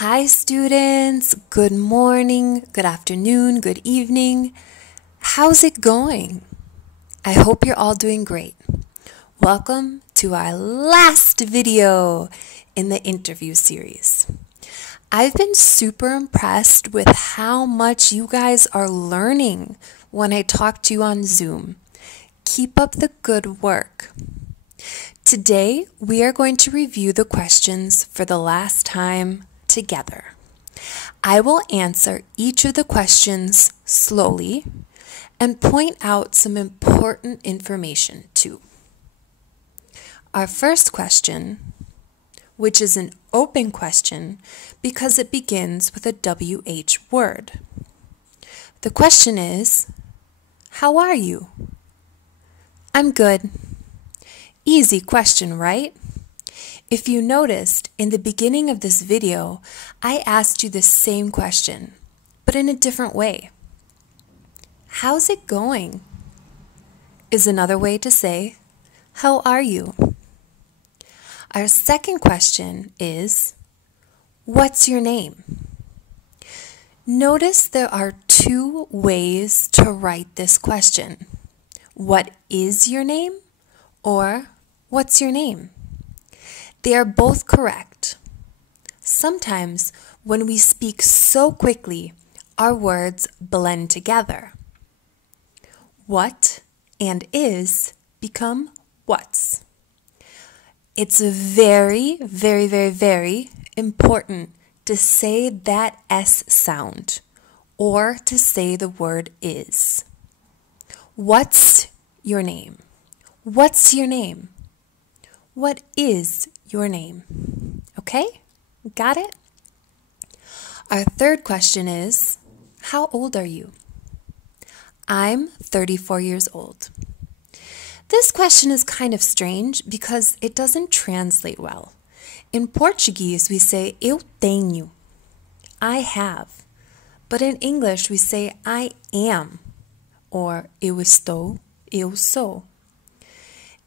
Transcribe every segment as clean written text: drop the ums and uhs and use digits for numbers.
Hi students, good morning, good afternoon, good evening. How's it going? I hope you're all doing great. Welcome to our last video in the interview series. I've been super impressed with how much you guys are learning when I talk to you on Zoom. Keep up the good work. Today, we are going to review the questions for the last time together. I will answer each of the questions slowly and point out some important information too. Our first question, which is an open question because it begins with a WH word. The question is, how are you? I'm good. Easy question, right? If you noticed, in the beginning of this video, I asked you the same question, but in a different way. How's it going? Is another way to say, how are you? Our second question is, what's your name? Notice there are two ways to write this question. What is your name? Or what's your name? They are both correct. Sometimes when we speak so quickly, our words blend together. What and is become what's. It's very, very, very, very important to say that S sound or to say the word is. What's your name? What's your name? What is your name? Okay? Got it? Our third question is, how old are you? I'm 34 years old. This question is kind of strange because it doesn't translate well. In Portuguese, we say eu tenho, I have. But in English, we say I am, or eu estou, eu sou.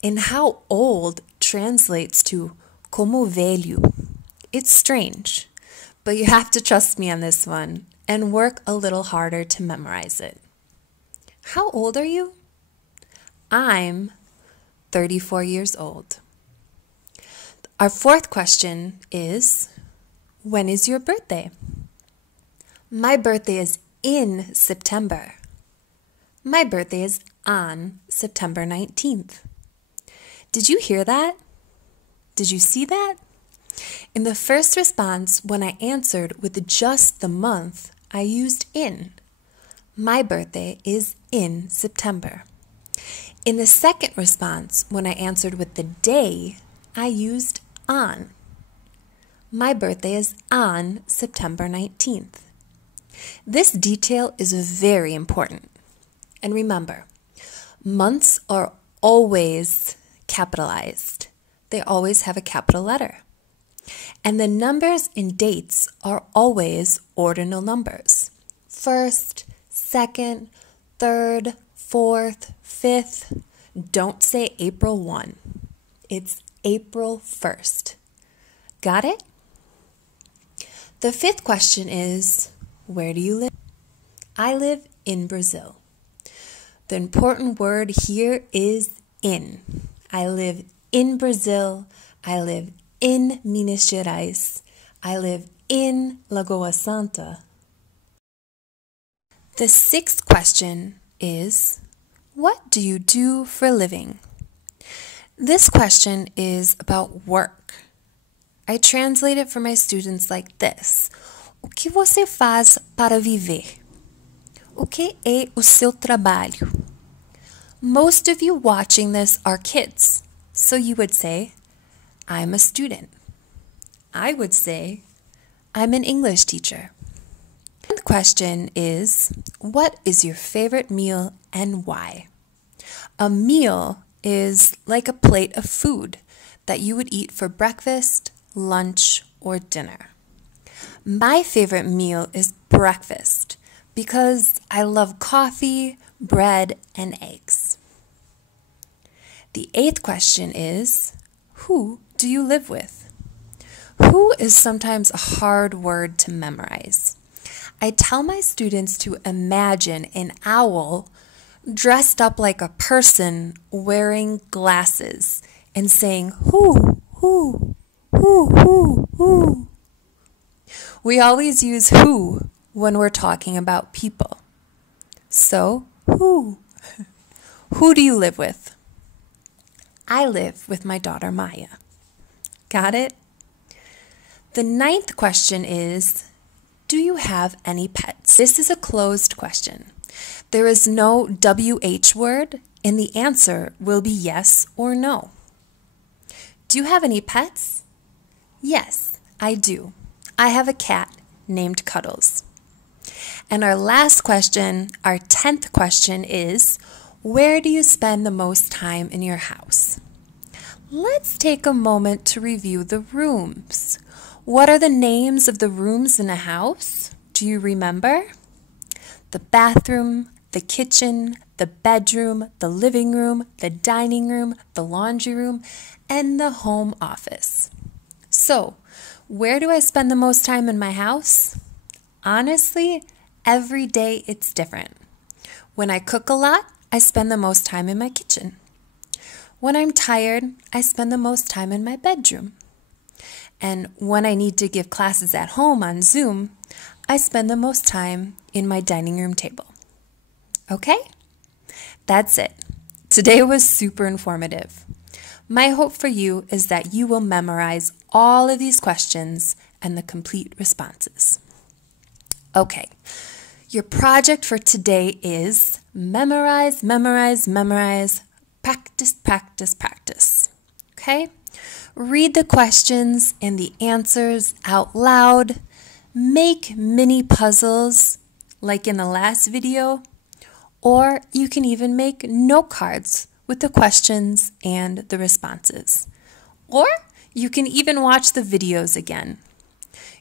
And how old translates to como velho. It's strange, but you have to trust me on this one and work a little harder to memorize it. How old are you? I'm 34 years old. Our fourth question is, when is your birthday? My birthday is in September. My birthday is on September 19th. Did you hear that? Did you see that? In the first response, when I answered with just the month, I used in. My birthday is in September. In the second response, when I answered with the day, I used on. My birthday is on September 19th. This detail is very important. And remember, months are always capitalized. They always have a capital letter. And the numbers in dates are always ordinal numbers. First, second, third, fourth, fifth. Don't say April 1. It's April 1st. Got it? The fifth question is, where do you live? I live in Brazil. The important word here is in. I live in Brazil. I live in Minas Gerais. I live in Lagoa Santa. The sixth question is, what do you do for a living? This question is about work. I translate it for my students like this. O que você faz para viver? O que é o seu trabalho? Most of you watching this are kids, so you would say, I'm a student. I would say, I'm an English teacher. The question is, what is your favorite meal and why? A meal is like a plate of food that you would eat for breakfast, lunch, or dinner. My favorite meal is breakfast because I love coffee, bread, and eggs. The eighth question is, who do you live with? Who is sometimes a hard word to memorize. I tell my students to imagine an owl dressed up like a person wearing glasses and saying, who, who, who. We always use who when we're talking about people. So, who? Who do you live with? I live with my daughter Maya. Got it? The 9th question is, do you have any pets? This is a closed question. There is no WH word, and the answer will be yes or no. Do you have any pets? Yes, I do. I have a cat named Cuddles. And our last question, our 10th question is, where do you spend the most time in your house? Let's take a moment to review the rooms. What are the names of the rooms in a house? Do you remember? The bathroom, the kitchen, the bedroom, the living room, the dining room, the laundry room, and the home office. So, where do I spend the most time in my house? Honestly, every day it's different. When I cook a lot, I spend the most time in my kitchen. When I'm tired, I spend the most time in my bedroom. And when I need to give classes at home on Zoom, I spend the most time in my dining room table. Okay? That's it. Today was super informative. My hope for you is that you will memorize all of these questions and the complete responses. Okay, your project for today is memorize, memorize, memorize, practice, practice, practice. Okay? Read the questions and the answers out loud. Make mini puzzles like in the last video, or you can even make note cards with the questions and the responses. Or you can even watch the videos again.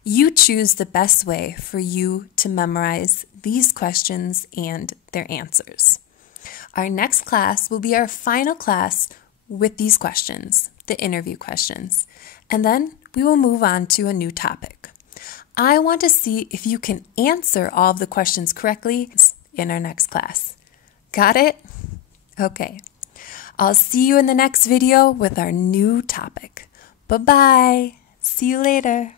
You choose the best way for you to memorize these questions and their answers. Our next class will be our final class with these questions, the interview questions, and then we will move on to a new topic. I want to see if you can answer all of the questions correctly in our next class. Got it? Okay. I'll see you in the next video with our new topic. Bye-bye. See you later.